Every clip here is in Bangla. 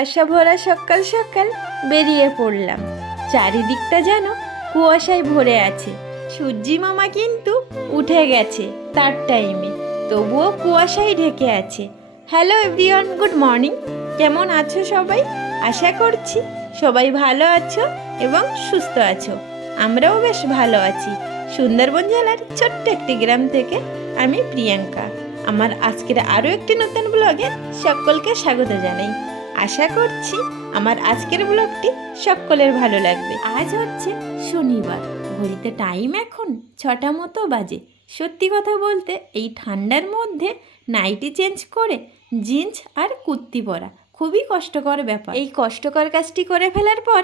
কুয়াশা ভরা সকাল সকাল বেরিয়ে পড়লাম। চারিদিকটা যেন কুয়াশায় ভরে আছে। সূর্যি মামা কিন্তু উঠে গেছে তার টাইমে তবুও কুয়াশায় ঢেকে আছে। হ্যালো এভরিওয়ান গুড মর্নিং কেমন আছো সবাই? আশা করছি সবাই ভালো আছো এবং সুস্থ আছো। আমরাও বেশ ভালো আছি। সুন্দরবন জেলার ছোট্ট একটি গ্রাম থেকে আমি প্রিয়াঙ্কা। আমার আজকের আরও একটি নতুন ব্লগে সকলকে স্বাগত জানাই। আশা করছি আমার আজকের ব্লগটি সকলের ভালো লাগবে। আজ হচ্ছে শনিবার। ঘড়িতে টাইম এখন ছটা মতো বাজে। সত্যি কথা বলতে এই ঠান্ডার মধ্যে নাইটি চেঞ্জ করে জিন্স আর কুর্তি পরা খুবই কষ্টকর ব্যাপার। এই কষ্টকর কাজটি করে ফেলার পর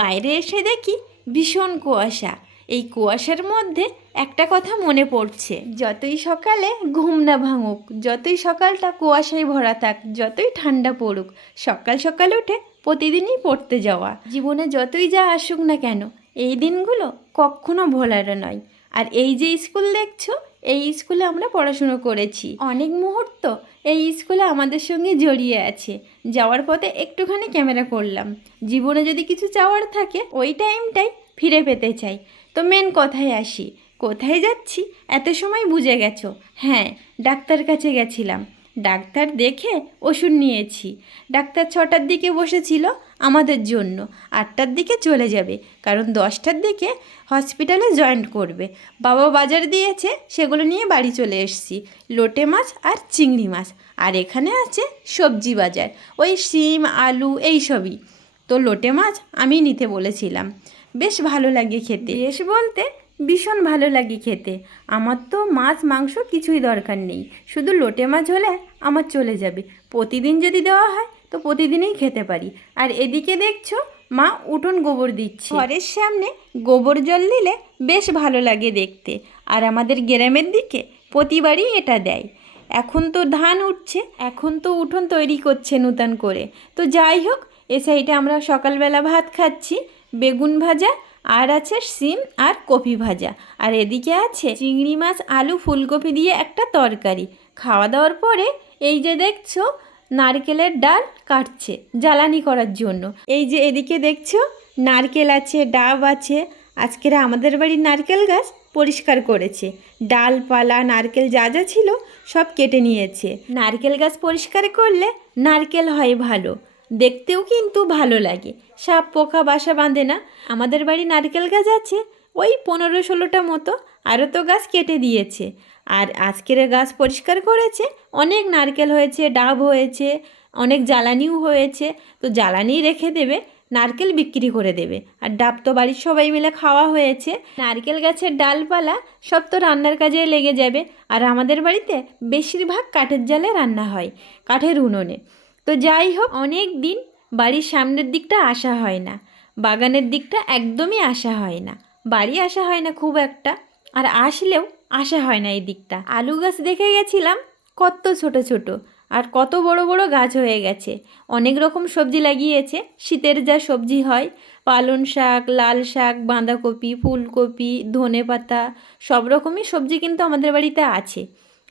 বাইরে এসে দেখি ভীষণ কুয়াশা। এই কুয়াশার মধ্যে একটা কথা মনে পড়ছে। যতই সকালে ঘুম না ভাঙুক, যতই সকালটা কুয়াশায় ভরা থাক, যতই ঠান্ডা পড়ুক, সকাল সকাল উঠে প্রতিদিনই পড়তে যাওয়া। জীবনে যতই যা আসুক না কেন, এই দিনগুলো কখনো ভোলার নয়। আর এই যে স্কুল দেখছ, এই স্কুলে আমরা পড়াশুনো করেছি। অনেক মুহূর্ত এই স্কুলে আমাদের সঙ্গে জড়িয়ে আছে। যাওয়ার পথে একটুখানি ক্যামেরা করলাম। জীবনে যদি কিছু চাওয়ার থাকে, ওই টাইমটাই ফিরে পেতে চাই। তো মেন কথায় আসি। কোথায় যাচ্ছি? এত সময় বুঝে গেছো? হ্যাঁ ডাক্তার কাছে গেছিলাম। ডাক্তার দেখে ওষুধ নিয়েছি। ডাক্তার ছটার দিকে বসেছিল আমাদের জন্য। আটটার দিকে চলে যাবে। কারণ দশটার দিকে হসপিটালে জয়েন্ট করবে। বাবা বাজার দিয়েছে, সেগুলো নিয়ে বাড়ি চলে এসেছি। লোটে মাছ আর চিংড়ি মাছ। আর এখানে আছে সবজি বাজার। ওই শিম, আলু এই সবই তো লোটে মাছ আমি নিতে বলেছিলাম। বেশ ভালো লাগে খেতে। বেশ বলতে ভীষণ ভালো লাগে খেতে। আমার তো মাছ মাংস কিছুই দরকার নেই। শুধু লোটে মাছ হলে আমার চলে যাবে। প্রতিদিন যদি দেওয়া হয় তো প্রতিদিনই খেতে পারি। আর এদিকে দেখছ মা উঠোন গোবর দিচ্ছে। ঘরের সামনে গোবর জল দিলে বেশ ভালো লাগে দেখতে। আর আমাদের গ্রামের দিকে প্রতিবারই এটা দেয়। এখন তো ধান উঠছে এখন তো উঠোন তৈরি করছে নূতন করে। তো যাই হোক এ সাইডে আমরা সকালবেলা ভাত খাচ্ছি। বেগুন ভাজা, আর আছে সিম আর কপি ভাজা। আর এদিকে আছে চিংড়ি মাছ, আলু, ফুলকপি দিয়ে একটা তরকারি। খাওয়া দাওয়ার পরে এই যে দেখছ, নারকেলের ডাল কাটছে জ্বালানি করার জন্য। এই যে এদিকে দেখছ, নারকেল আছে, ডাব আছে। আজকের আমাদের বাড়ির নারকেল গাছ পরিষ্কার করেছে। ডালপালা, নারকেল যা যা ছিল সব কেটে নিয়েছে। নারকেল গাছ পরিষ্কার করলে নারকেল হয় ভালো। দেখতেও কিন্তু ভালো লাগে। সাপ পোকা বাসা বাঁধে না। আমাদের বাড়ি নারকেল গাছ আছে, ওই পনেরো ষোলোটা মতো আরও তো গাছ কেটে দিয়েছে। আর আজকের গাছ পরিষ্কার করেছে, অনেক নারকেল হয়েছে, ডাব হয়েছে, অনেক জ্বালানিও হয়েছে। তো জ্বালানি রেখে দেবে, নারকেল বিক্রি করে দেবে। আর ডাব তো বাড়ির সবাই মিলে খাওয়া হয়েছে। নারকেল গাছের ডালপালা সব তো রান্নার কাজে লেগে যাবে। আর আমাদের বাড়িতে বেশিরভাগ কাঠের জালে রান্না হয়, কাঠের উনুনে। তো যাই হোক, অনেক দিন বাড়ির সামনের দিকটা আসা হয় না। বাগানের দিকটা একদমই আসা হয় না। বাড়ি আসা হয় না খুব একটা। আর আসলেও আসা হয় না এই দিকটা। আলু গাছ দেখে গেছিলাম, কত ছোট ছোট আর কত বড় বড় গাছ হয়ে গেছে। অনেক রকম সবজি লাগিয়েছে। শীতের যা সবজি হয় পালন শাক, লাল শাক, বাঁধাকপি, ফুলকপি, ধনে পাতা, সব রকমই সবজি কিন্তু আমাদের বাড়িতে আছে।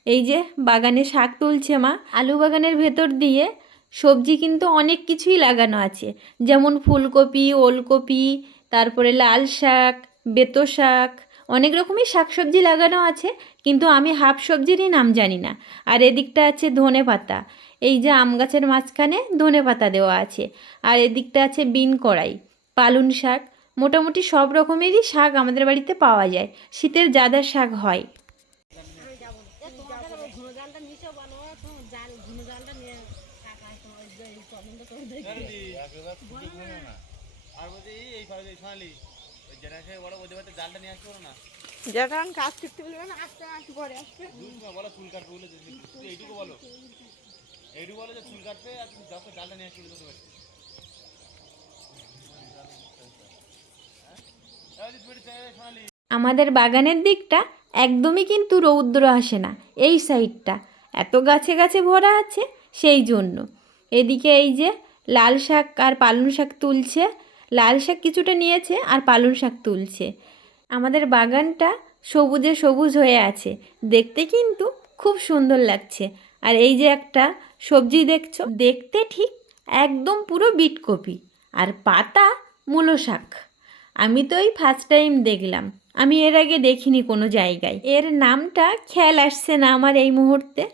এই যে বাগানে শাক তুলছে মা। আলু বাগানের ভেতর দিয়ে সবজি কিন্তু অনেক কিছুই লাগানো আছে। যেমন ফুলকপি, ওলকপি, তারপরে লাল শাক, বেতো শাক, অনেক রকমই শাকসবজি লাগানো আছে, কিন্তু আমি হাফ সবজিরই নাম জানি না। আর এদিকটা আছে ধনে পাতা। এই যে আম গাছের মাঝখানে ধনে পাতা দেওয়া আছে। আর এদিকটা আছে বিন কড়াই, পালুন শাক। মোটামুটি সব রকমেরই শাক আমাদের বাড়িতে পাওয়া যায়। শীতের যাদার শাক হয়। এই এই সোনালি ওই যেটা বড় ওদের বাড়িতে জালটা নিয়ে আসতে পারো না? যখন কাজ করতে বলবে না আসতে আসতে পরে আসবে। বলো চুল কাটবে বলে এইটুকু বলো। এইটুকু বলো যে চুল কাটবে আর তুমি যত জালটা নিয়ে আসবে তোদের বাড়িতে? এই যে তুমি এটা চাই, সোনালি। আমাদের বাগানের দিকটা একদমই কিন্তু রৌদ্র আসে না এই সাইডটা। এত গাছে গাছে ভরা আছে সেই জন্য। এদিকে এই যে লাল শাক আর পালং শাক তুলছে লাল শাক কিছুটা নিয়েছে আর পালং শাক তুলছে। আমাদের বাগানটা সবুজে সবুজ হয়ে আছে। দেখতে কিন্তু খুব সুন্দর লাগছে। আর এই যে একটা সবজি দেখছ, দেখতে ঠিক একদম পুরো বিটকপি। আর পাতা মূলো শাক। আমি তো এই ফার্স্ট টাইম দেখলাম। আমি এর আগে দেখিনি কোনো জায়গায়। এর নামটা খেয়াল আসছে না আমার এই মুহূর্তে।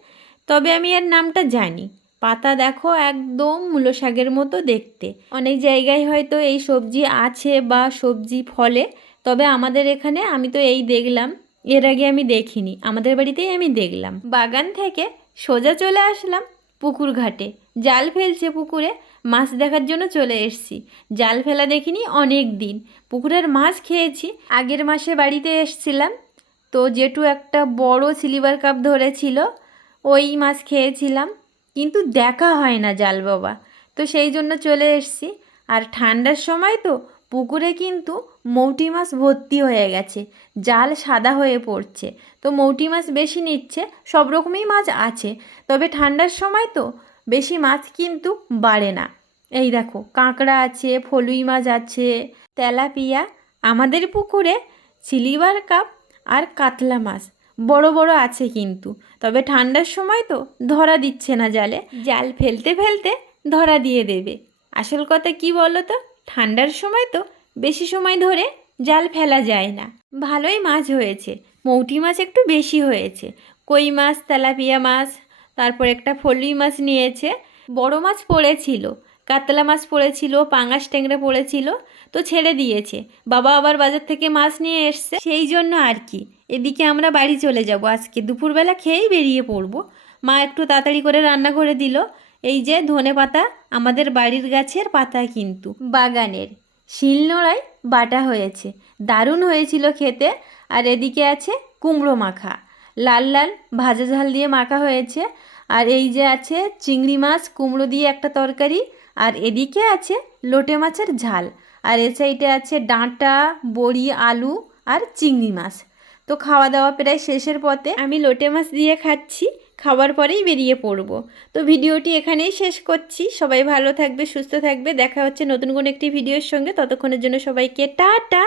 তবে আমি এর নামটা জানি। পাতা দেখো একদম মূলো শাকের মতো দেখতে। অনেক জায়গায় হয়তো এই সবজি আছে বা সবজি ফলে, তবে আমাদের এখানে আমি তো এই দেখলাম, এর আগে আমি দেখিনি, আমাদের বাড়িতেই আমি দেখলাম। বাগান থেকে সোজা চলে আসলাম পুকুর ঘাটে, জাল ফেলছে পুকুরে, মাছ দেখার জন্য চলে এসেছি। জাল ফেলা দেখিনি অনেক দিন, পুকুরের মাছ খেয়েছি, আগের মাসে বাড়িতে এসছিলাম, তো জেঠু একটা বড় সিলিভার কাপ ধরেছিল, ওই মাছ খেয়েছিলাম। কিন্তু দেখা হয় না জাল বাবা। তো সেই জন্য চলে এসেছি। আর ঠান্ডার সময় তো পুকুরে কিন্তু মৌটি মাছ ভর্তি হয়ে গেছে। জাল সাদা হয়ে পড়ছে। তো মৌটি মাছ বেশি নিচ্ছে, সব রকমই মাছ আছে। তবে ঠান্ডার সময় তো বেশি মাছ কিন্তু বাড়ে না। এই দেখো, কাঁকড়া আছে, ফলুই মাছ আছে, তেলাপিয়া, আমাদের পুকুরে সিলিভার কাপ আর কাতলা মাছ। বড় বড় আছে কিন্তু। তবে ঠান্ডার সময় তো ধরা দিচ্ছে না জালে। জাল ফেলতে ফেলতে ধরা দিয়ে দেবে। আসল কথা কি বলো তো ঠান্ডার সময় তো বেশি সময় ধরে জাল ফেলা যায় না। ভালোই মাছ হয়েছে। মৌটি মাছ একটু বেশি হয়েছে। কই মাছ, তেলাপিয়া মাছ, তারপর একটা ফলুই মাছ নিয়েছে। বড় মাছ পড়েছিল। কাতলা মাছ পড়েছিল, পাঙাশ ট্যাংরা পড়েছিল। তো ছেড়ে দিয়েছে। বাবা আবার বাজার থেকে মাছ নিয়ে এসছে। সেই জন্য আর কি। এদিকে আমরা বাড়ি চলে যাব আজকে। দুপুরবেলা খেয়েই বেরিয়ে পড়ব। মা একটু তাড়াতাড়ি করে রান্না করে দিল। এই যে ধনে পাতা, আমাদের বাড়ির গাছের পাতা কিন্তু। বাগানের। শিলনোড়ায় বাটা হয়েছে। দারুণ হয়েছিল খেতে। আর এদিকে আছে কুমড়ো মাখা। লাল লাল ভাজা ঝাল দিয়ে মাখা হয়েছে। আর এই যে আছে চিংড়ি মাছ, কুমড়ো দিয়ে একটা তরকারি। আর এদিকে আছে লোটে মাছের ঝাল। আর এ সাইডে আছে ডাঁটা, বড়ি, আলু আর চিংড়ি মাছ। তো খাওয়া দাওয়া প্রায় শেষের পথে আমি লোটে মাছ দিয়ে খাচ্ছি, খাওয়ার পরেই বেরিয়ে পড়ব। তো ভিডিওটি এখানেই শেষ করছি। সবাই ভালো থাকবে, সুস্থ থাকবে। দেখা হচ্ছে নতুন কোনো একটি ভিডিওর সঙ্গে। ততক্ষণের জন্য সবাইকে টাটা!